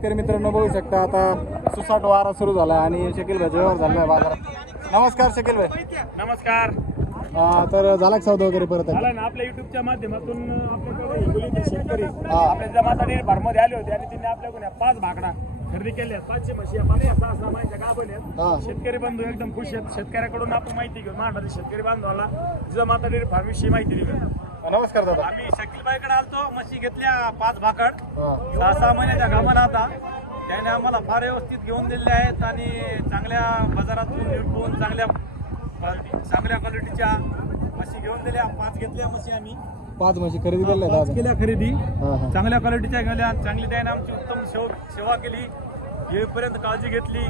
शेतकरी मित्रांनो बघू शकता आता सुसाट वारा सुरू झाला आणि शकील भाई व्यवहार झाला बाजारात. नमस्कार शकील भाई. नमस्कार. तर झाला सौदा वगैरे परत? मला ना आपल्या युट्यूबच्या माध्यमातून आपल्याकडे शेतकरी. आपल्या जमाता डेअरी फार्ममध्ये आले होते आणि त्यांनी आपल्याकडून पाच भाकडा खरेदी केल्या पाचशे म्हशी पाच सहा सहा महिन्याच्या गाभण आहेत. हा. शेतकरी बंधू एकदम खुश आहेत. शेतकऱ्याकडून आपण माहिती घेऊ महाराष्ट्रातील शेतकरी बांधवाला जमाता डेअरी फार्मविषयी माहिती देऊ नमस्कार दादा. आम्ही शकीलबाईकडे आलतो. म्हशी घेतल्या पाच भाकड. सहा सहा महिन्याच्या गाभण आता. त्याने आम्हाला फार व्यवस्थित घेऊन दिले आहेत आणि चांगल्या बाजारातून विकून चांगल्या चांगल्या क्वालिटीच्या म्हशी घेऊन दिल्या पाच घेतल्या म्हशी आम्ही. पाच म्हशी खरेदी केल्या पाच दादा केल्या खरेदी. हा हा. चांगल्या क्वालिटीच्या गेल्या चांगली त्याने आमची उत्तम सेव सेवा केली. येईपर्यंत काळजी घेतली.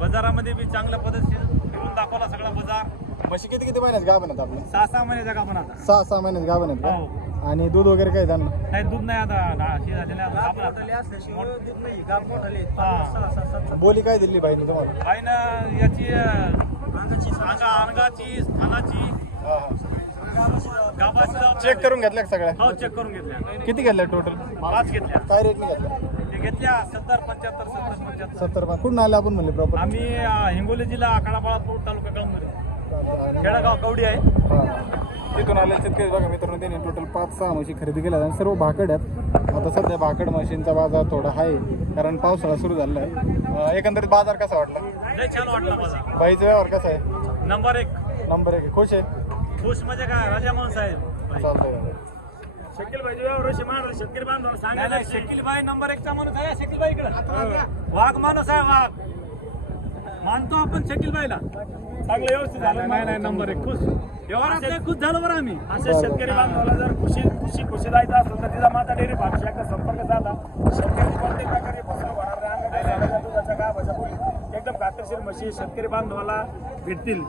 बाजारामध्ये बी चांगल्या पद्धतीने फिरून दाखवला सगळा बाजार. म्हशी किती किती महिन्यात गाभण आहेत आपल्या सहा सहा महिन्याचा का पण आता सहा सहा महिन्यात गाभण आहेत हो. का आणि दूध वगैरे काय त्यांना? नाही दूध नाही आता दहा- हे झालेलं आहे आता. आपण आता- हा. बोली काय दिली भाईने तुम्हाला? आहे ना याची अं, अंगा अंगाची स्थानाची हा हा चेक करून घेतल्या का सगळ्या? हो चेक करून घेतल्या. किती घेतल्या टोटल पाच घेतल्या. काय रेटने घेतल्या? ते घेतल्या सत्तर पंच्याहत्तर सत्तर पंच्याहत्तर. सत्तर पाच. कुठून आले आपण म्हणले प्रॉपर आम्ही अं, हिंगोली जिल्हा आखाडा बाळापूर तालुका कळमनुरी. खेडागाव कवडी आहे. तिथून आले शेतकरी बघा मित्रांनो त्यांनी टोटल पाच सहा म्हशी खरेदी केल्या आणि सर्व भाकड आहेत. आता सध्या भाकड म्हशींचा बाजार थोडा आहे कारण पावसाळा सुरू झालेला आहे. अं, एकंदरीत बाजार कसा वाटला? लय छान वाटला माझा बाईचा व्यवहार कसा आहे? नंबर एक. नंबर एक. खुश आहे? खुश म्हणजे काय राजा माणूस आहे चालतंय शकील भाई व्यवहार अशी माणूस शेतकरी बांधव सांगा शकील भाई नंबर एकचा माणूस आहे शकील भाई इकडे वाघ माणूस आहे वाघ. मानतो आपण शकील भाईला चांगलं व्यवस्थित झालं. नाही नाही नंबर एक खुश. व्यवहारात खुश झालो बरं आम्ही. असे शेतकरी बांधवाला जर खुशी खुशी खुशी जायचं असेल तर तिचा माता डेअरी फार्मशी एकदा संपर्क झाला शेतकरी कोणत्याही प्रकारे फसवणूक होणार नाही. एकदम खात्रीशीर म्हशी शेतकरी बांधवाला भेटतील.